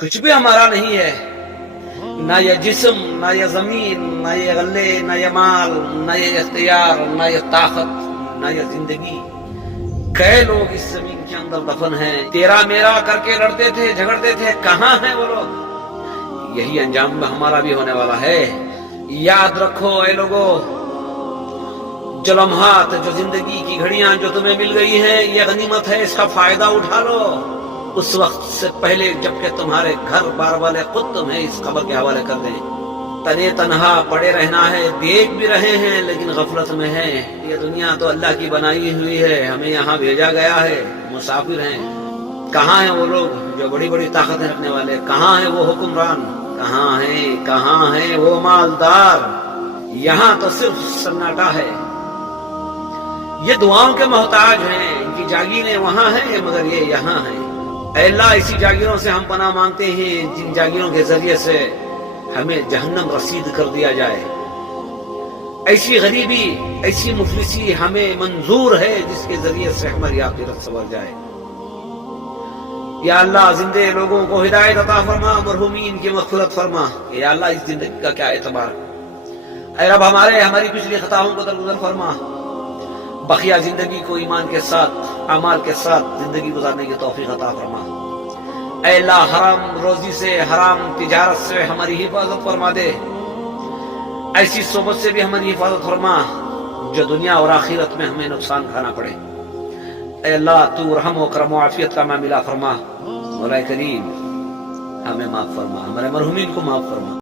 کچھ بھی ہمارا نہیں ہے، نہ یہ جسم، نہ یہ زمین، نہ یہ غلے، نہ یہ مال، نہ یہ اختیار، نہ یہ طاقت، نہ یہ زندگی۔ کئی لوگ اس زمین کے اندر دفن ہیں، تیرا میرا کر کے لڑتے تھے، جھگڑتے تھے، کہاں ہیں وہ لوگ؟ یہی انجام میں ہمارا بھی ہونے والا ہے۔ یاد رکھو اے لوگو، جو لمحات، جو زندگی کی گھڑیاں جو تمہیں مل گئی ہیں، یہ غنیمت ہے، اس کا فائدہ اٹھا لو۔ اس وقت سے پہلے جبکہ تمہارے گھر بار والے خود تمہیں اس قبر کے حوالے کر دیں۔ تنے تنہا پڑے رہنا ہے، دیکھ بھی رہے ہیں لیکن غفلت میں ہیں۔ یہ دنیا تو اللہ کی بنائی ہوئی ہے، ہمیں یہاں بھیجا گیا ہے، مسافر ہیں۔ کہاں ہیں وہ لوگ جو بڑی بڑی طاقتیں رکھنے والے؟ کہاں ہیں وہ حکمران؟ کہاں ہیں وہ مالدار؟ یہاں تو صرف سناٹا ہے۔ یہ دعاؤں کے محتاج ہیں، ان کی جاگیریں وہاں ہیں مگر یہ یہاں ہیں۔ اے اللہ، ایسی جاگیروں سے ہم پناہ مانگتے ہیں جن جاگیروں کے ذریعے سے ہمیں جہنم رسید کر دیا جائے۔ ایسی غریبی، ایسی مفلسی ہمیں منظور ہے جس کے ذریعے سے ہماری آخرت سنور جائے۔ یا اللہ، زندے لوگوں کو ہدایت عطا فرما، مرحومین کی مغفرت فرما۔ یا اللہ، اس زندگی کا کیا اعتبار؟ اے رب، ہماری پچھلی خطاؤں کو درگزر فرما، بقیہ زندگی کو ایمان کے ساتھ، اعمال کے ساتھ زندگی گزارنے کی توفیق عطا فرما۔ اے اللہ، حرام روزی سے، حرام تجارت سے ہماری حفاظت فرما دے، ایسی صحبت سے بھی ہماری حفاظت فرما جو دنیا اور آخرت میں ہمیں نقصان کھانا پڑے۔ اے اللہ، تو رحم و کرم و عافیت کا معاملہ فرما۔ مولا کریم، ہمیں معاف فرما، ہمارے مرحومین کو معاف فرما۔